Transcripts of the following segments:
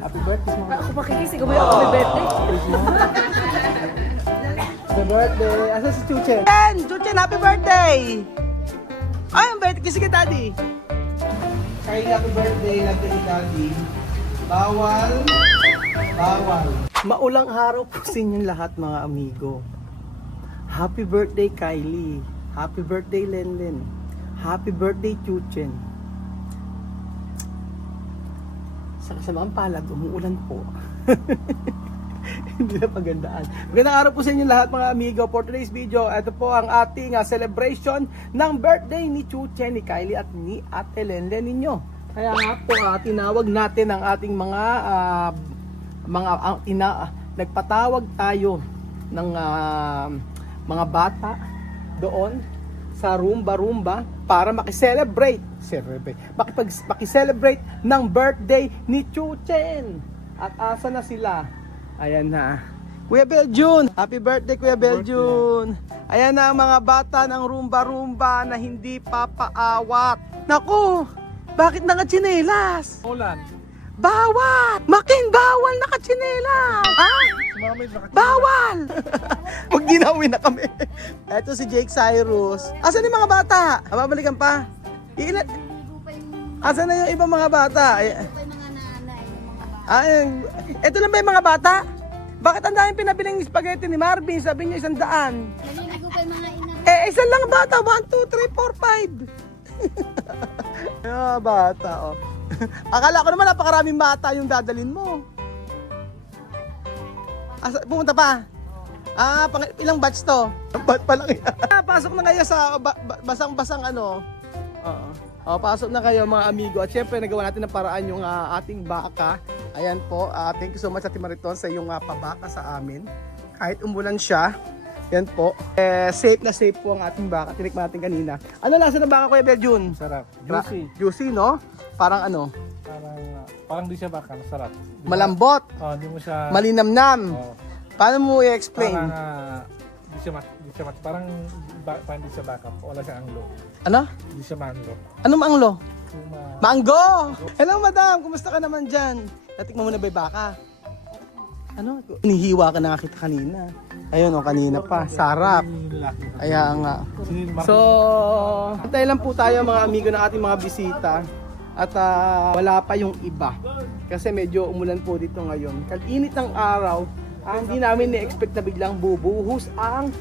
Happy birthday mo. Ako makikisig mo yung happy birthday. Happy birthday. Asa si Chuchen? Chuchen, happy birthday! Ay, ang birthday. Kisi ka, Daddy. Kaya happy birthday natin ni Daddy. Bawal. Bawal. Maulang araw po sa inyong lahat, mga amigo. Happy birthday, Kylie. Happy birthday, Lenlen. Happy birthday, Chuchen. Sa kasamang palad, umuulan po. Hindi na pagandaan. Magandang araw po sa inyo lahat, mga amigo. For today's video, ito po ang ating celebration ng birthday ni Chuchen, ni Kylie at ni Ate Lenlen ninyo. Kaya nga po, tinawag natin ang ating nagpatawag tayo ng mga bata doon sa rumba para makiselebrate ng birthday ni Chuchen. At asa na sila? Ayan na. Kuya Beljun, happy birthday Kuya Beljun. Ayan na ang mga bata ng rumba na hindi papaawat. Naku, bakit nakatsinelas? Ulan. Bawal! Makin, bawal nakatsinelas! Ah? Bawal! Huwag ginawin na kami. Eto si Jake Cyrus. Asan yung mga bata? Babalikan pa? Asan na yung ibang mga bata? Ito lang ba yung mga bata? Bakit ang daming pinabiling spaghetti ni Marvin? Sabi niya 100. Isa lang bata. 1, 2, 3, 4, 5. Bata, oh. Akala ko naman napakaraming bata yung dadalhin mo. Pumunta pa? Ilang batch to? Batch pa lang yan. Pasok na kayo sa basang-basang ano. Oo. Pasok na kayo mga amigo. At syempre nagawa natin ng paraan yung ating baka. Ayan po. Thank you so much Ate Mariton sa iyong pabaka sa amin. Kahit umulan siya. Yan po. Safe na safe po ang ating baka. Tinikman natin kanina. Ano lasa ng baka, Kuya Beljun? Sarap. Juicy. Juicy, no? Parang ano? Parang di siya baka. Masarap. Malambot. Hindi mo siya... Malinamnam. Paano mo i-explain? Parang di siya parang di siya baka. Wala siyang anglo. Ano? Di siya maanglo. Ano maanglo? Yung, Mango! Hello madam, kumusta ka naman dyan? Natikman mo na ba yung baka? Ano? Inihiwa ka na kita kanina. Ayun o, kanina pa. Sarap. Kaya nga. So, tayo lang po tayo mga amigo ng ating mga bisita. At wala pa yung iba. Kasi medyo umulan po dito ngayon. Kalinit ng araw, hindi namin na-expect na biglang bubuhos ang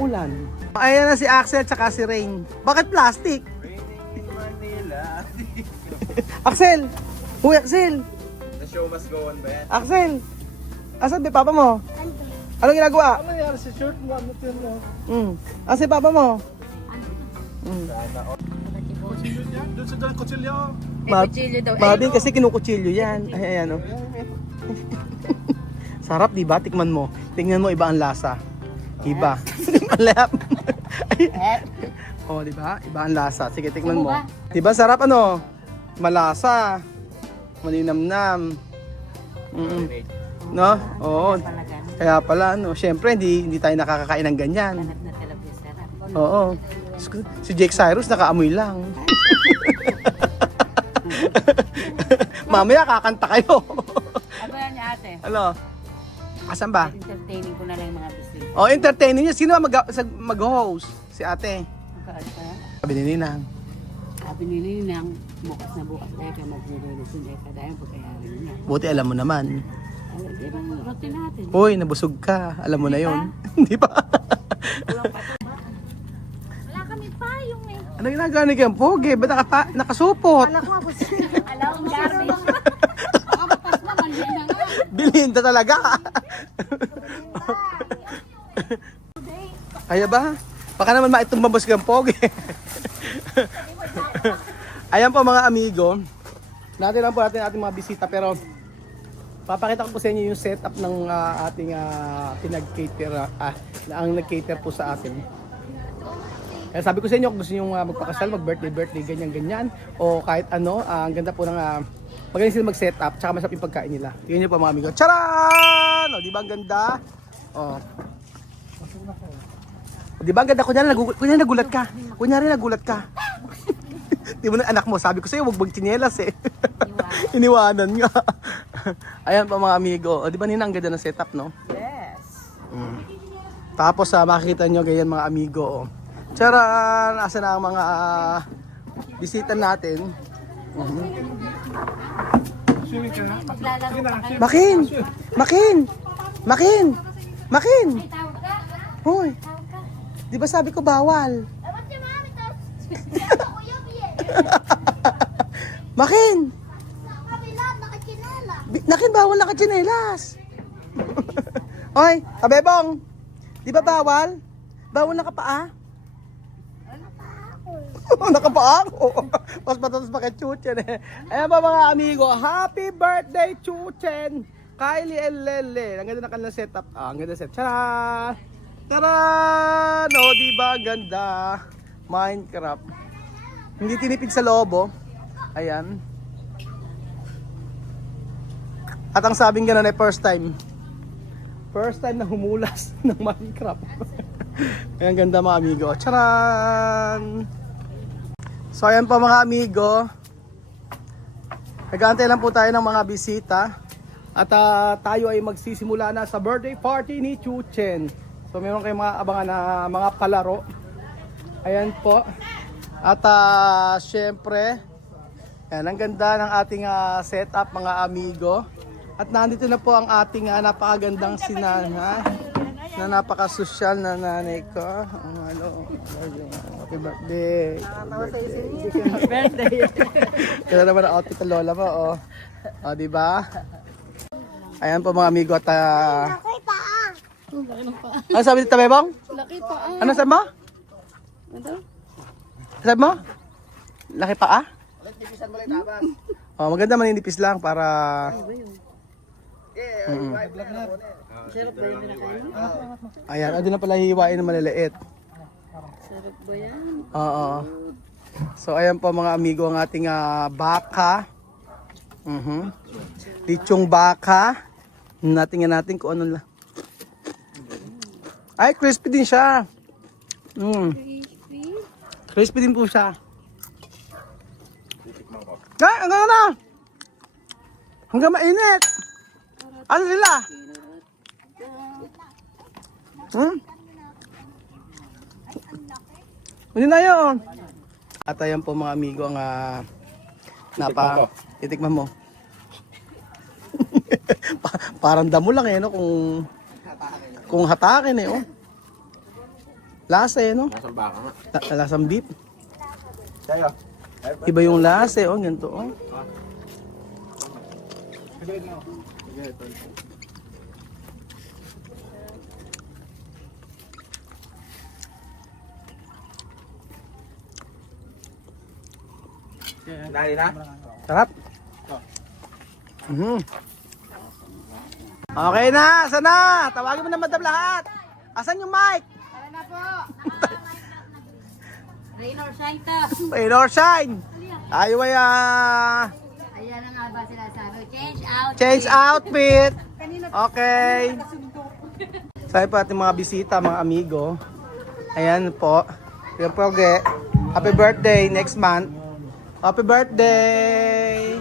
ulan. Ayan na si Axel tsaka si Rain. Bakit plastic? Axel! Uy, Axel! The show must go on ba yan? Axel! Asan ba papa mo? Anong ginagawa? Ano nangyari sa shirt mo? Ano yun mo? Asan si papa mo? Kutsilyo niya? Doon sa kutsilyo. Kutsilyo daw. Mabing kasi kinukutsilyo yan. Ay, ayan o. Sarap diba? Tikman mo. Tingnan mo iba ang lasa. Iba. Malap. Oh, diba? Iba ang lasa. Sige, tikman mo. Diba sarap ano? Malasa. Malinamnam. No? Oo. Kaya pala, no? Siyempre, hindi tayo nakakakain ng ganyan. Oo. Si Jake Cyrus nakaamoy lang. Mamaya kakanta kayo. Ano yan niya ate? Ano? Asan ba? Entertaining ko na lang yung mga bisita. Oh, entertaining niya. Sino mag-host? Si ate. Sabi ni Ninang. Sabi ni Ninang, bukas na tayo kayo maglilinis yung kadayan pagkayarin niya. Buti alam mo naman. Ibang routine natin. Hoy, nabusog ka. Alam mo na yon. Hindi pa? Wala kami payong eh. Ano ginagawa ni Kaya Pogi? Ba't nakasupot? Alam ko garbage. Makapapas naman yun na nga. Bilinda talaga. Kaya ba? Baka naman maitumbabos kang Pogi. Ayan po mga amigo. Natin lang po natin ating mga bisita pero papakita ko po sa inyo yung setup ng ating pinag-cater ang nag-cater po sa atin. Kaya sabi ko sa inyo kung gusto niyo magpakasal, mag-birthday, ganyan-ganyan o kahit ano, ang ganda po ng magaling sila mag-setup tsaka masarap yung pagkain nila. Tingnan niyo po mga amigo. Charan! O, di ba ang ganda? O. Di ba ang ganda? Kunyari nagulat ka. Di mo na anak mo, sabi ko sa iyo, wag magtsinelas eh. Iniwanan nga. Ayan po mga amigo. O, di ba Nina, ang ganda ng setup, no? Yes. Tapos makikita nyo ganyan mga amigo. Oh. Charan! Asa na ang mga bisita natin? Swimming ka na? Maglalaro pa kayo. Makin! Makin! Makin! Makin! Hoy! Di ba sabi ko bawal? Makin! Nakin, bawal nakatsinelas. Hoy, kabebong! Di ba bawal? Bawal nakapaa? Nakapaa ako. Mas patatas pa kay Chuchen eh. Ayan ba mga amigo, happy birthday Chuchen! Kylie and Lele. Ang ganda na kanilang setup. Ang ganda set. Tara! Tara! No, di ba? Ang ganda. Minecraft. Hindi tinipid sa loob, oh. Ayan. At ang sabing gano'n ay first time. First time na humulas ng Minecraft. Ayan, ganda mga amigo. Charan! So ayan pa mga amigo. Nag-aantay lang po tayo ng mga bisita. At tayo ay magsisimula na sa birthday party ni Chuchen. So meron kayong mga abangan na mga palaro. Ayan po. At syempre, yan, ang ganda ng ating setup mga amigo. At nandito na po ang ating napakagandang sinana na napaka-social na nanay ko. Happy birthday. Happy birthday. Kaya naman ang outfit ng lola mo, oh. O, diba? Ayan po mga amigo at Laki paa. ano sabi dito, Bebong? Laki paa. Ano sabi mo? Sabi mo? Laki pa Oh, maganda maninipis lang para ayan, ado na pala hihiwain ng maliliit. Sarap ba yan? Oo. So ayan po mga amigo ang ating baka. Lichong baka. Natingnan natin kung ano lang. Ay, crispy din siya. Crispy? Crispy din po siya. Ay, hanggang na! Hanggang mainit! Ano sila? Hindi na yun. At ayan po mga amigo ang titikman mo. Parang damo lang eh, no? Kung hatakin eh, oh. Lasa eh, no? Nasaan baka nga? Lasang beef. Tayo. Iba yung lasa eh, oh. Ganito, oh. Nari na? Sarap. Okay na, sana. Tawagin mo na madam lahat. Asan yung mic? Tara na po! Rain or shine to! Rain or shine. Tayo ay Ayan na nga ba sila sabi? Change out! change outfit. Okay. Sabi pa ating mga bisita, mga amigo. Ayan po. Yung proge. Happy birthday next month. Happy birthday.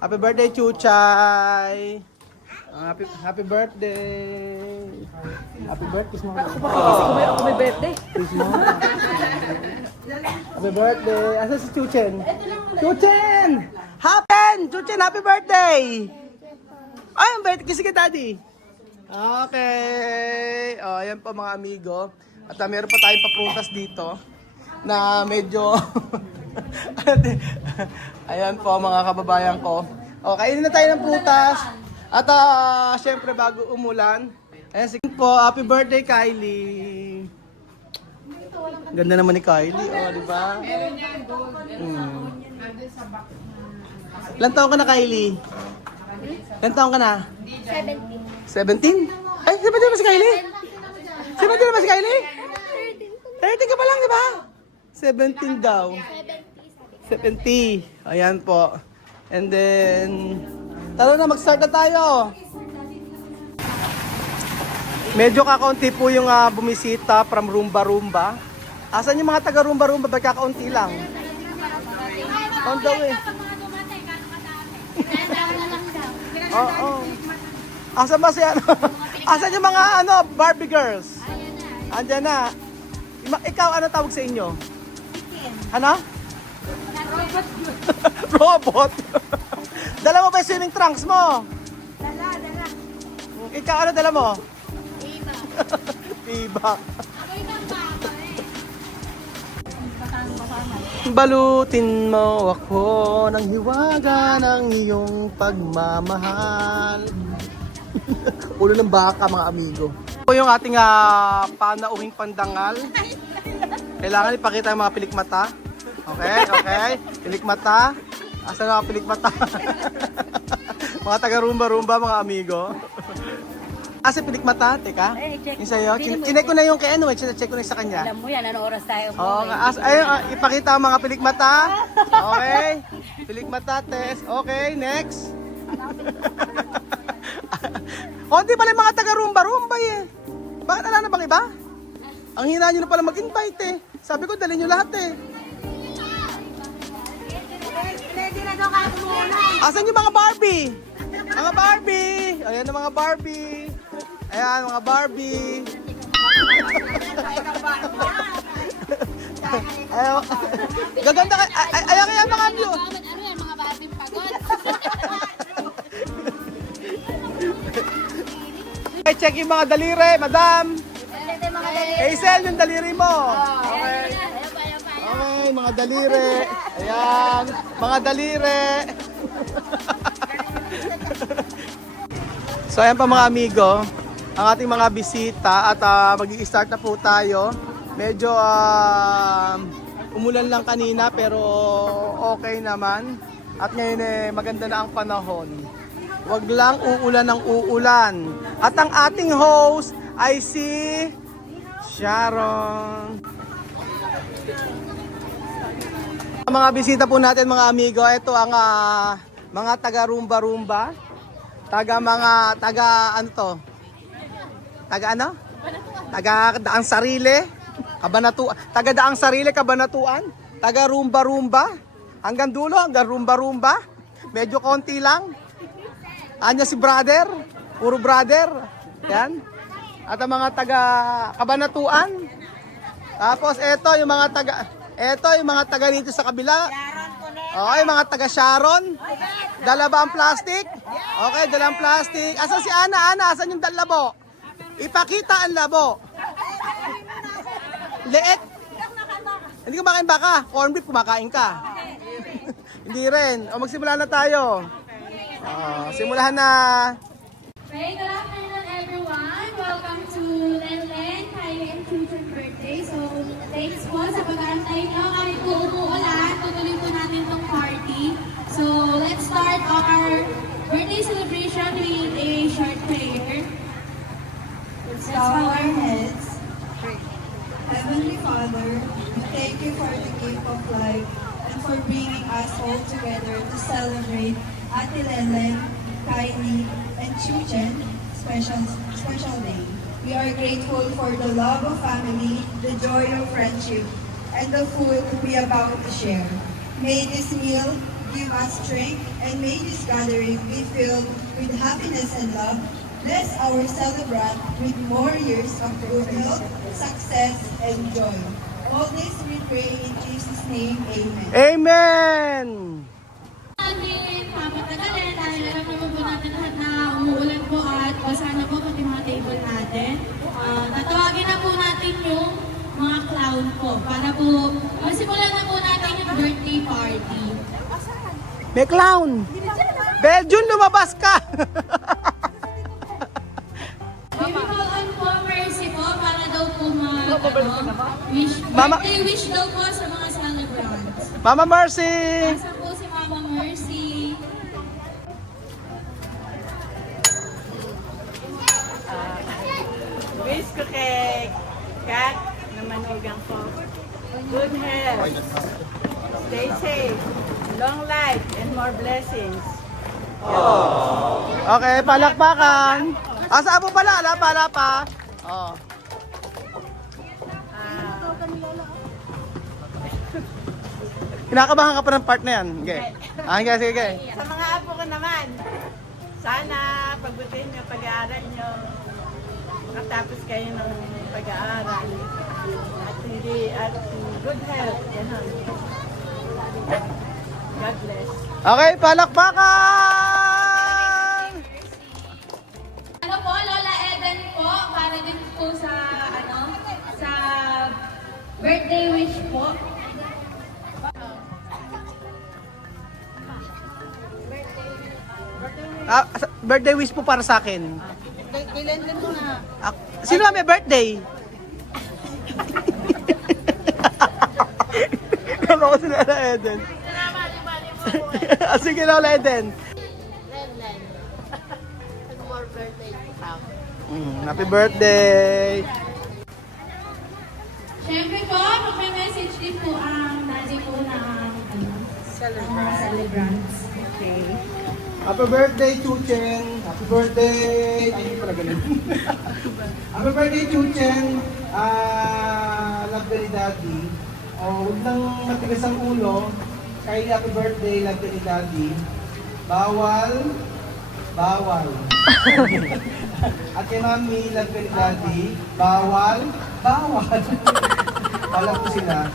Happy birthday Chuchay. Happy birthday. Happy birthday mo. Ako may birthday. Happy birthday. Asa si Chuchen? Chuchen! Chuchen, happy birthday! Ay, ang birthday kasi ka, daddy. Okay. O, ayan po mga amigo. At meron pa tayong paprutas dito na medyo... Ayan po mga kababayan ko. O, kainin na tayo ng prutas. At syempre bago umulan. Ayan, sige po. Happy birthday, Kylie. Ganda naman ni Kylie, oh, di ba? Ilan taon ka na, Kylie? Ilan taon ka na? 17. 17? Ay, 17 na ba si Kylie? 17 na ba si Kylie? 30 ka pa lang, di ba? 17 daw. 70. Ayan po. And then, talo na, mag-start na tayo. Medyo kakaunti po yung bumisita from Rumba. Asan yung mga taga Rumba? Ba't kakaunti lang? On the way. Oo. Asan ba si ano? Asan yung mga ano, Barbie girls? Andiyan na. Ikaw, ano tawag sa inyo? Ano? Robot. Dala mo ba yung swimming trunks mo? Dala. Ikaw, ano dala mo? Iba. Tiba. Ako ibang baka eh. Balutin mo ako ng hiwaga ng iyong pagmamahal. Ulo ng baka, mga amigo. Ito yung ating panauhing pandangal. Kailangan ipakita yung mga pilikmata. Okay. Pilikmata. Asan ang mga pilikmata? Mga taga-rumba-rumba, mga amigo. Asa pilikmata? Teka. Yung sa'yo. Chinek ko na yung kay ano, check ko na yung sa kanya. Alam mo yan, ano oras tayo? Oo nga. Ayun, ipakita ang mga pilikmata. Okay. Pilikmata test. Okay, next. Konti pala yung mga taga-rumba-rumba eh. Bakit ala na bang iba? Ang hina nyo na pala mag-invite eh. Sabi ko, dalhin nyo lahat eh. Ready na daw kayo muna. Asan yung mga Barbie? Mga Barbie! Ayan ang mga Barbie. Ayan, mga Barbie. Ayaw. Gaganda ka. Ayaw kaya mga view. Ano yan, mga Barbie pagod? Check yung mga daliri, madam. Ito yung mga dali. Hazel, yung daliri mo. Okay. Okay, mga daliri. Ayan, mga daliri. So ayan pa mga amigo, ang ating mga bisita at mag-i-start na po tayo. Medyo umulan lang kanina pero okay naman. At ngayon maganda na ang panahon. Huwag lang uulan ng uulan. At ang ating host ay si Sharon. Mga bisita po natin mga amigo, ito ang mga taga-rumba-rumba. Taga ano to? Taga ano? Taga daang sarili. Taga daang sarili, kabanatuan. Taga rumba-rumba. Hanggang dulo, hanggang rumba-rumba. Medyo konti lang. Anya si brother. Puro brother. Yan. At ang mga taga kabanatuan. Tapos ito yung mga taga dito sa kabila. Okay, mga taga Sharon. Dala ba ang plastic? Okay, dala ang plastic. Asan si Ana? Ana, asan yung labo? Ipakita ang labo. Leek. Hindi kumakain baka. Corn beef, kumakain ka. Hindi rin. O magsimula na tayo. Simulahan na. Okay, good afternoon everyone. Welcome to Lenlen, Kylie and Chuchun birthday. So, thanks po sa pag-aantay nyo. Kami po umuulan. Tutuloy po natin tong party. So, let's start our birthday celebration with a short prayer. Let's bow our heads. Heavenly Father, we thank you for the gift of life and for bringing us all together to celebrate Ate Lelen, Kylie, and Chuchen special day. We are grateful for the love of family, the joy of friendship, and the food we are about to share. May this meal give us strength and may this gathering be filled with happiness and love. Bless our celebrant with more years of good health, success, and joy. All this we pray in Jesus' name. Amen. Amen! Hindi papatagalin dahil alam naman po natin lahat na umuulan po at basa na po pati mga table natin. Tatawagin na po natin yung mga clown po para po masimulan na po natin yung birthday party. May clown! Belgium, lumabas ka! Baby call on po, Mercy po, para daw po Mama- birthday wish daw po sa mga celebrants. Mama Mercy! Asa po si Mama Mercy? Wish ko kay Kat na manugang ko. Good health. Stay safe. Long life and more blessings. Okay, palakpakan. Asa po pala? Ala pa. Oh. Kinakabahan ka pa ng part na yan. Okay. Sige. Sa mga apo ko naman, Sana pagbutihin niyo pag-aaral niyo. Makatapos kayo ng pag-aaral. At good health. Ganun. God bless. Okay, palakpakan! Ano po, Lola Eden po, para din po sa, sa birthday wish po. Birthday wish po para sa akin. Kailan din mo na? Sino may birthday? Kala ko si Lola Eden. Sige, Lola Eden. Happy birthday! Siyempre po, magme-message din po ang daddy po ng mga celebrants. Okay. Happy birthday, Chuchen! Happy birthday! Ay, hindi pala ganun. Happy birthday, Chuchen! Love ka ni Daddy. Huwag nang matigas ang ulo. Kaya happy birthday, love ka ni Daddy. Bawal. At kay Mami, love ka ni Daddy. Bawal. Alam ko sila.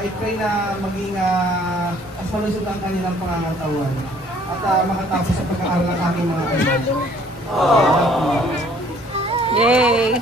I pray na maging as malusog ang kanilang pangangatawan. At makatapos sa pag-aaral ng aking mga anak. Yay!